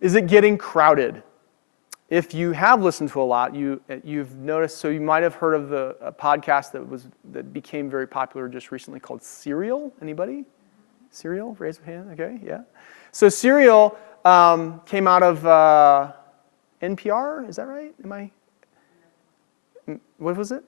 Is it getting crowded? If you have listened to a lot, you've noticed, so you might have heard of a podcast that became very popular just recently called Serial. Anybody? Serial? Raise a hand. Okay, yeah. So Serial came out of NPR. Is that right? What was it?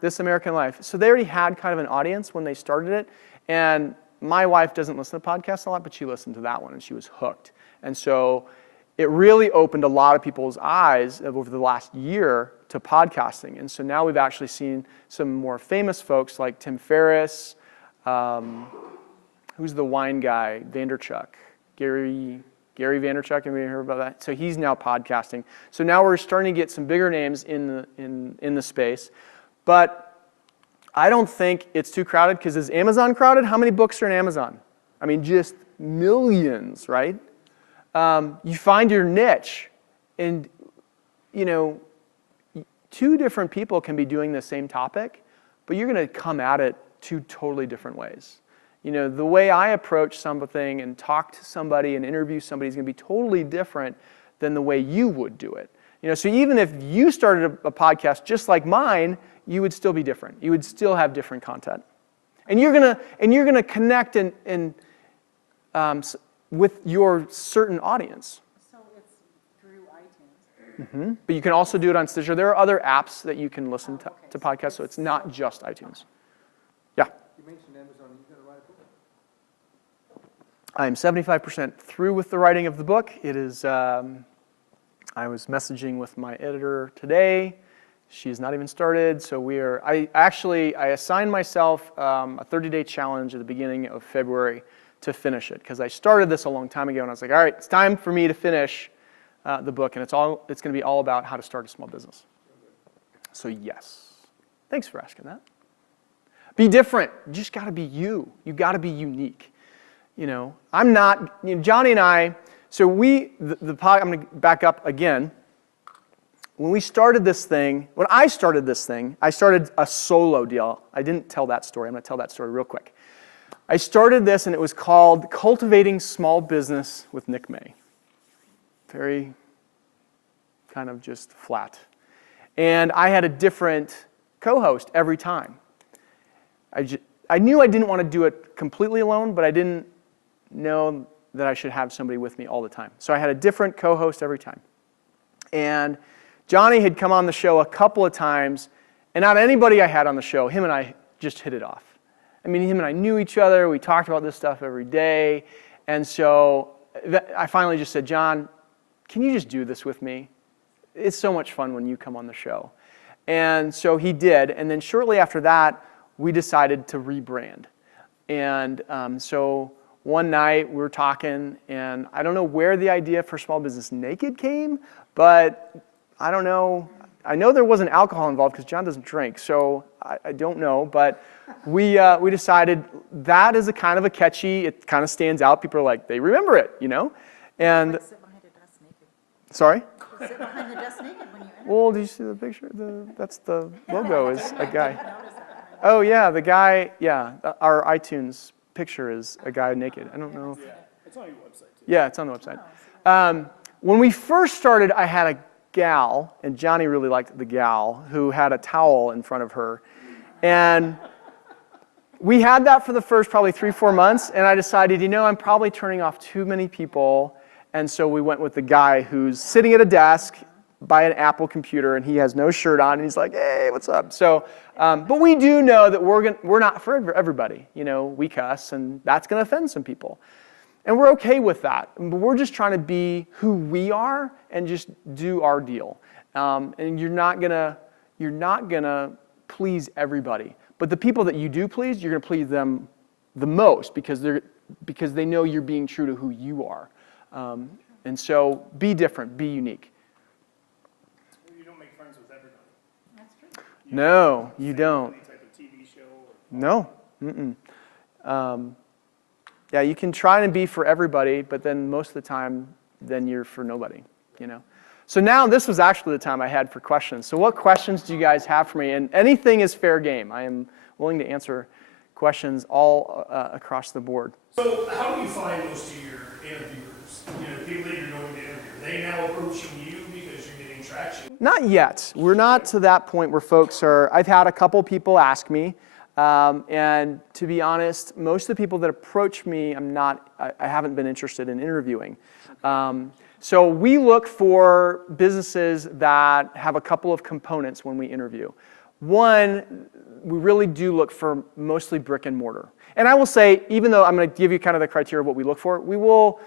This American Life. So they already had kind of an audience when they started it. And my wife doesn't listen to podcasts a lot, but she listened to that one and she was hooked. And so it really opened a lot of people's eyes over the last year to podcasting. And so now we've actually seen some more famous folks like Tim Ferriss, who's the wine guy, Vaynerchuk, Gary Vaynerchuk, have you heard about that? So he's now podcasting. So now we're starting to get some bigger names in the space. But I don't think it's too crowded, because is Amazon crowded? How many books are in Amazon? I mean, just millions, right? You find your niche, and two different people can be doing the same topic, but you're going to come at it two totally different ways. The way I approach something and talk to somebody and interview somebody is going to be totally different than the way you would do it. So even if you started a podcast just like mine, you would still be different. You would still have different content, and you're gonna connect with your certain audience. So it's through iTunes. But you can also do it on Stitcher. There are other apps that you can listen to podcasts, so it's not just iTunes. Yeah. You mentioned Amazon. Are you going to write a book? I am 75% through with the writing of the book. It is. I was messaging with my editor today. She's not even started, so I assigned myself a 30-day challenge at the beginning of February to finish it, because I started this a long time ago, and I was like, all right, it's time for me to finish the book, and it's going to be all about how to start a small business. So yes, thanks for asking that. Be different. You just got to be you. You got to be unique. I'm not. Johnny and I. So I'm going to back up again. When I started this thing, I started a solo deal. I didn't tell that story. I'm going to tell that story real quick. I started this, and it was called Cultivating Small Business with Nick May. Very kind of just flat. And I had a different co-host every time. I knew I didn't want to do it completely alone, but I didn't know that I should have somebody with me all the time. So I had a different co-host every time. And Johnny had come on the show a couple of times, and not anybody I had on the show, him and I just hit it off. I mean, him and I knew each other. We talked about this stuff every day. And so I finally just said, John, can you just do this with me? It's so much fun when you come on the show. And so he did. And then shortly after that, we decided to rebrand. And so one night we were talking, and I don't know where the idea for Small Business Naked came, but I don't know. I know there wasn't alcohol involved because John doesn't drink, so I don't know. But we decided that is a kind of a catchy. It kind of stands out. People are like, they remember it, And Sit behind a desk naked. Sorry. Sit behind the desk naked when you enter. Well, do you see the picture? That's the logo is a guy. Oh yeah, the guy. Yeah, our iTunes picture is a guy naked. I don't know. Yeah, it's on your website. Yeah, it's on the website. When we first started, I had a gal, and Johnny really liked the gal, who had a towel in front of her. And we had that for the first probably 3-4 months, and I decided, I'm probably turning off too many people, and so we went with the guy who's sitting at a desk by an Apple computer, and he has no shirt on, and he's like, hey, what's up? So, but we do know that we're not for everybody. We cuss, and that's going to offend some people. And we're okay with that. But we're just trying to be who we are and just do our deal. And you're not gonna please everybody. But the people that you do please, you're gonna please them the most because they know you're being true to who you are. And so be different, be unique. You don't make friends with everybody. That's true. No, you don't. Any type of TV show. No. Mm-mm. Yeah, you can try and be for everybody, but then most of the time, then you're for nobody, So now this was actually the time I had for questions. So what questions do you guys have for me? And anything is fair game. I am willing to answer questions all across the board. So how do you find most of your interviewers? The people that you're going to interview? they now approaching you because you're getting traction? Not yet. We're not to that point where folks are. I've had a couple people ask me, and to be honest, most of the people that approach me, I haven't been interested in interviewing. So we look for businesses that have a couple of components when we interview. One, we really do look for mostly brick and mortar. And I will say, even though I'm going to give you kind of the criteria of what we look for, we will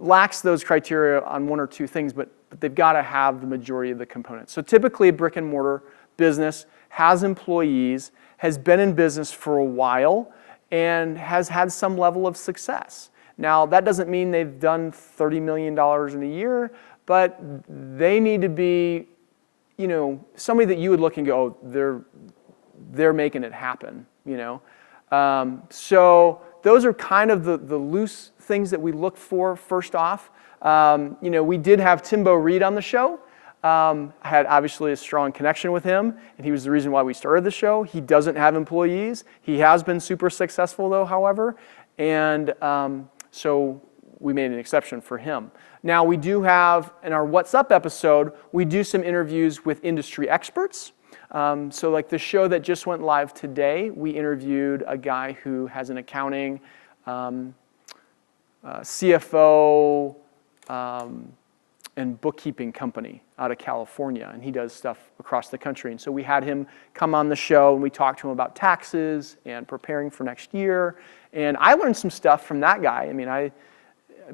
lax those criteria on one or two things, but they've got to have the majority of the components. So typically a brick and mortar business has employees, has been in business for a while, and has had some level of success. Now, that doesn't mean they've done $30 million in a year, but they need to be, somebody that you would look and go, oh, they're making it happen, So those are kind of the loose things that we look for first off. We did have Timbo Reed on the show. I had obviously a strong connection with him, and he was the reason why we started the show. He doesn't have employees. He has been super successful though, however, and so we made an exception for him. Now we do have, in our What's Up episode, we do some interviews with industry experts. So like the show that just went live today, we interviewed a guy who has an accounting, CFO, and bookkeeping company out of California, and he does stuff across the country. And so we had him come on the show, and we talked to him about taxes and preparing for next year. And I learned some stuff from that guy. I mean, I've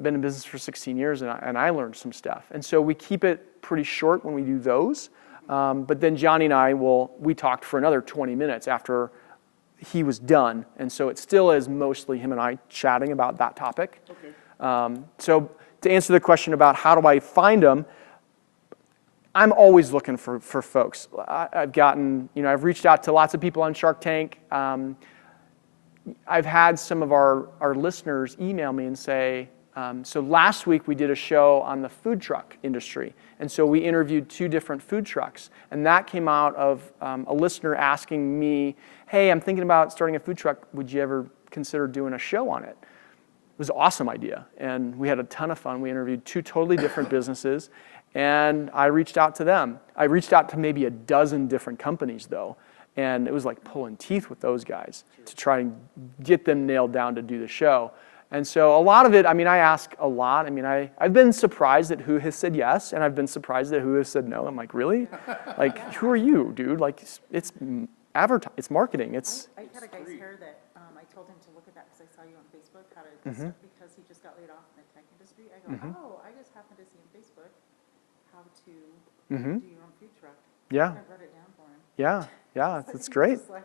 been in business for 16 years, and I learned some stuff. And so we keep it pretty short when we do those. But then Johnny and I we talked for another 20 minutes after he was done. And so it still is mostly him and I chatting about that topic. Okay. So to answer the question about how do I find them, I'm always looking for folks. I've reached out to lots of people on Shark Tank. I've had some of our listeners email me and say, so last week we did a show on the food truck industry. And so we interviewed 2 different food trucks. And that came out of a listener asking me, hey, I'm thinking about starting a food truck. Would you ever consider doing a show on it? It was an awesome idea. And we had a ton of fun. We interviewed 2 totally different businesses. And I reached out to them. I reached out to maybe a dozen different companies, though. And it was like pulling teeth with those guys to try and get them nailed down to do the show. And so a lot of it, I ask a lot. I've been surprised at who has said yes, and I've been surprised at who has said no. I'm like, really? Like, who are you, dude? Like, it's it's marketing. I had a guy's hair that I told him to look at that because I saw you on Facebook, because he just got laid off in the tech industry. I go, oh, I just happened to see on Facebook how to do your own food truck. Yeah. I wrote it down for him. Yeah, that's great. Just like,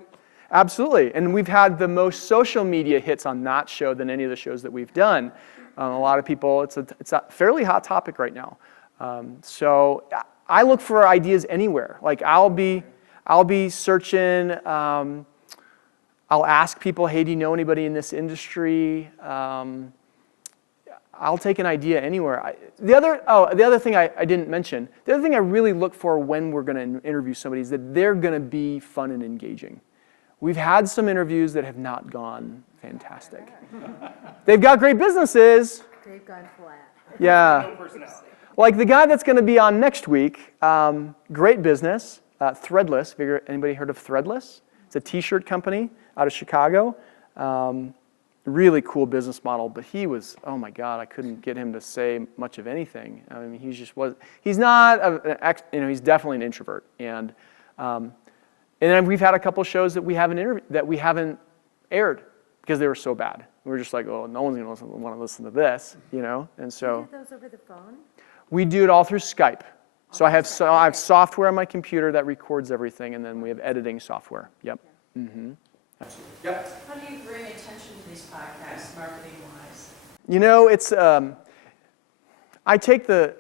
Absolutely, and we've had the most social media hits on that show than any of the shows that we've done. A lot of people, it's a fairly hot topic right now. So I look for ideas anywhere. Like I'll be searching. I'll ask people, hey, do you know anybody in this industry? I'll take an idea anywhere. The other thing I didn't mention, the other thing I really look for when we're going to interview somebody is that they're going to be fun and engaging. We've had some interviews that have not gone fantastic. They've got great businesses. they've gone flat. Yeah. Like the guy that's going to be on next week, great business, Threadless. Anybody heard of Threadless? It's a t-shirt company out of Chicago. Really cool business model, but he was, oh my God, I couldn't get him to say much of anything. He's not, he's definitely an introvert. And then we've had a couple shows that we haven't aired because they were so bad. We were just like, oh, no one's going to want to listen to this, And so You do those over the phone? we do it all through Skype. So I have software on my computer that records everything, and then we have editing software. Yep. Mm-hmm. Yep. How do you bring attention to these podcasts, marketing-wise? It's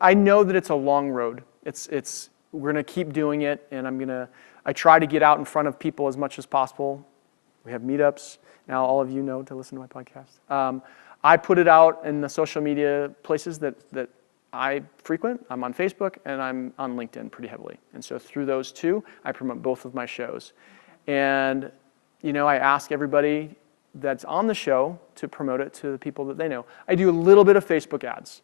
I know that it's a long road. We're going to keep doing it, and I try to get out in front of people as much as possible. We have meetups. Now all of you know to listen to my podcast. I put it out in the social media places that I frequent. I'm on Facebook and I'm on LinkedIn pretty heavily. And so through those two, I promote both of my shows. And I ask everybody that's on the show to promote it to the people that they know. I do a little bit of Facebook ads.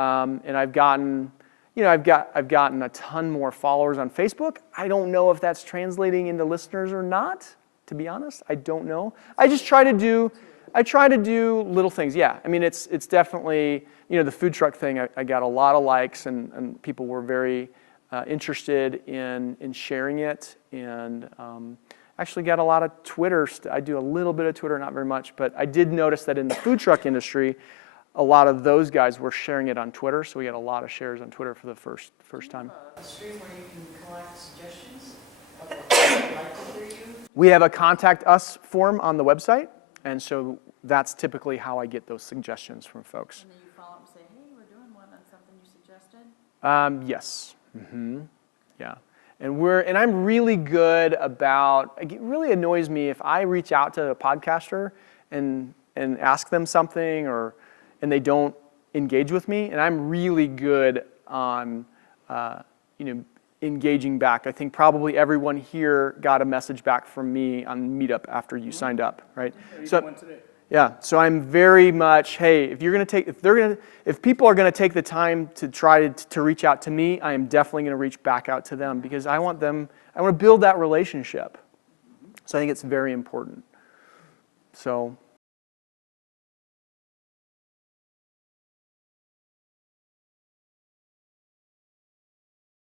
And I've gotten, I've gotten a ton more followers on Facebook. I don't know if that's translating into listeners or not, to be honest. I don't know. I try to do little things. Yeah, I mean, it's definitely, the food truck thing, I got a lot of likes, and people were very interested in sharing it, and actually got a lot of Twitter. I do a little bit of Twitter, not very much, but I did notice that in the food truck industry, a lot of those guys were sharing it on Twitter, so we got a lot of shares on Twitter for the first time. A stream where you can collect suggestions of what people like to hear you. We have a contact us form on the website, and so that's typically how I get those suggestions from folks. And then you follow up and say, hey, we're doing one on something you suggested? Yes. Yeah. And I'm really good about, it really annoys me if I reach out to a podcaster and ask them something and they don't engage with me, and I'm really good on engaging back. I think probably everyone here got a message back from me on MeetUp after you signed up, right? So I'm very much, hey, if people are gonna take the time to try to reach out to me, I am definitely gonna reach back out to them because I want to build that relationship. So I think it's very important. So